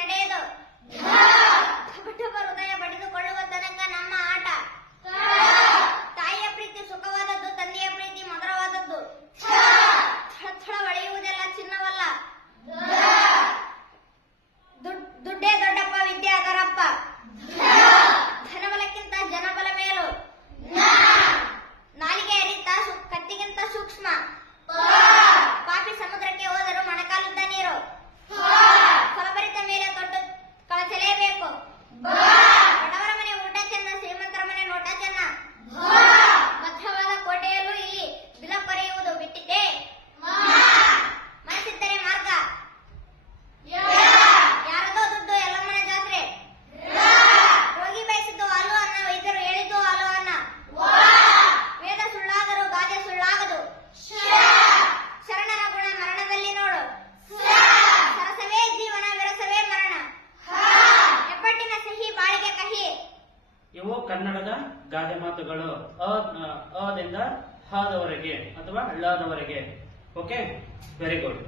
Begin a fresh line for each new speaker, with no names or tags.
ನಡೆಯದು. ಹೃದಯ ಪಡೆದುಕೊಳ್ಳುವ ತನಕ ನಮ್ಮ ಆಟ. ತಾಯಿಯ ಪ್ರೀತಿ ಸುಖವಾದದ್ದು, ತಂದೆಯ ಪ್ರೀತಿ ಮಧುರವಾದದ್ದು. ಥಳ ಒಳೆಯುವುದೆಲ್ಲ ಚಿನ್ನವಲ್ಲ. ದುಡ್ಡೇ ದೊಡ್ಡಪ್ಪ, ವಿದ್ಯೆ ಅದರಪ್ಪ.
ಕನ್ನಡದ ಗಾದೆ ಮಾತುಗಳು ಅದಿಂದ ಹದವರೆಗೆ ಅಥವಾ ಲದವರೆಗೆ ಓಕೆ ವೆರಿ ಗುಡ್